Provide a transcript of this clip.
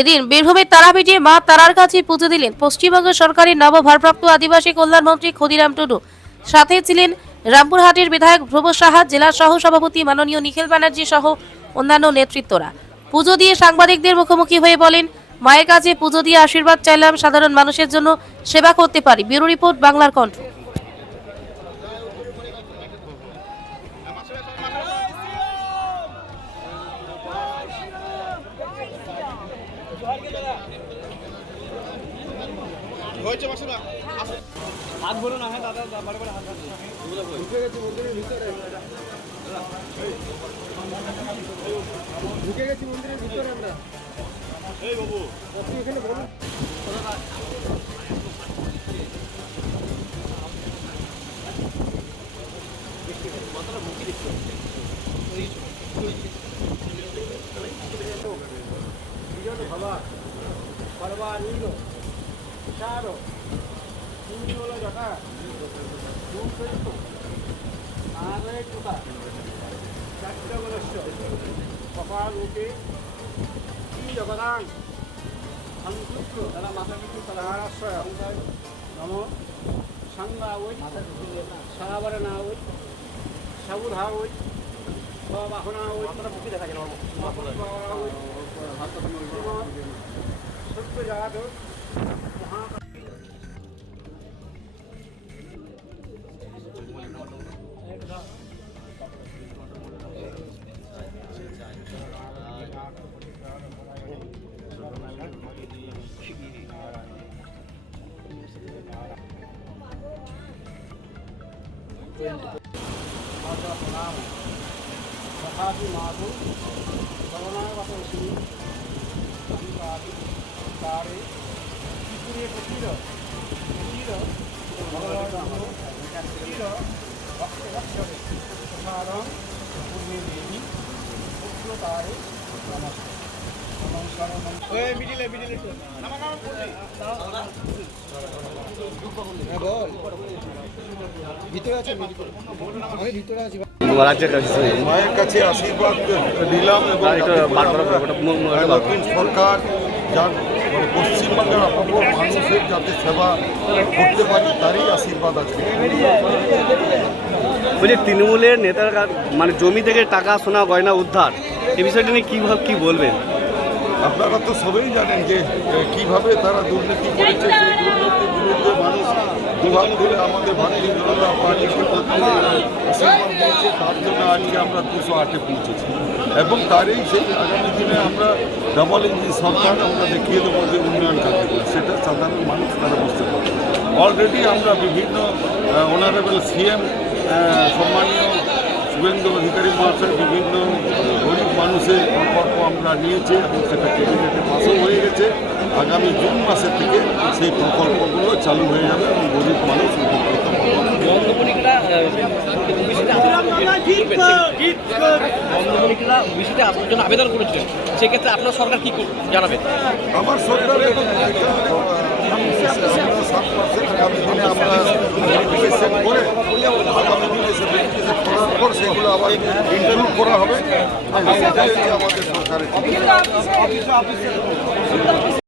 এদিন বীরভূমের তারাপীঠে মা তারার কাছে পুজো দিলেন পশ্চিমবঙ্গ সরকারের নব ভারপ্রাপ্ত আদিবাসী কল্যাণ মন্ত্রী ক্ষুদিরাম টুডু। সাথে ছিলেন রামপুরহাটের বিধায়ক ধ্রুব সাহা, জেলা সহ সভাপতি মাননীয় নিখিল ব্যানার্জি সহ অন্যান্য নেতৃত্বরা। পুজো দিয়ে সাংবাদিকদের মুখোমুখি হয়ে বলেন, মায়ের কাছে পুজো দিয়ে আশীর্বাদ চাইলাম, সাধারণ মানুষের জন্য সেবা করতে পারি। ব্যুরো রিপোর্ট, বাংলার কণ্ঠ। হাত বলো না, হ্যাঁ দাদা বারে বারে হাত ঢুকে গেছি মন্দিরের ভিতরে, ঢুকে গেছি মন্দিরের ভিতরে আমরা। এই বাবু আপনি এখানে বলুন। মায়ের কাছে আশীর্বাদ দিলাম এবং নতুন সরকার যার পশ্চিমবঙ্গের অপর মানুষের যাতে সেবা করতে পারি তারই আশীর্বাদ আছে। বলছি তৃণমূলের নেতারা মানে জমি থেকে টাকা সোনা গয়না উদ্ধার, এই বিষয়টা নিয়ে কী বলবেন? আপনারা তো সবাই জানেন যে কিভাবে তারা দুর্নীতি করেছে। সেই দুর্নীতির বিরুদ্ধে মানুষ দুহাত ধরে আমাদের ভারতীয় জনতা পার্টিকে আশীর্বাদ দিয়েছে। তার জন্য আজকে আমরা 208-এ পৌঁছেছি এবং তারই সেই আগামী দিনে আমরা ডাবল ইঞ্জিন সরকার আমরা দেখিয়ে দেবো যে উন্নয়ন কাকে বলে, সেটা সাধারণ মানুষ তারা বুঝতে পারবে। অলরেডি আমরা বিভিন্ন অনারেবল সিএম সম্মানীয় শুভেন্দু অধিকারী মহাশয় বিভিন্ন গরিব মানুষের প্রকল্প আমরা নিয়েছি এবং সেটা ক্যাবিনেটে পাসও হয়ে গেছে। আগামী জুন মাসের থেকে সেই প্রকল্পগুলো চালু হয়ে যাবে এবং গরিব মানুষ উপকৃত হবে। আবেদন করেছিলেন, সেক্ষেত্রে আপনার সরকার কি জানাবেন? আমার সরকার এখন 7% আগামী দিনে আমরা ভেরিফিকেশন করে আগামী দিনে সে ভেরিফিকেশন করার পর সেগুলো আবার ইন্টারভিউ করা হবে। সেটাই হচ্ছে আমাদের সরকারের।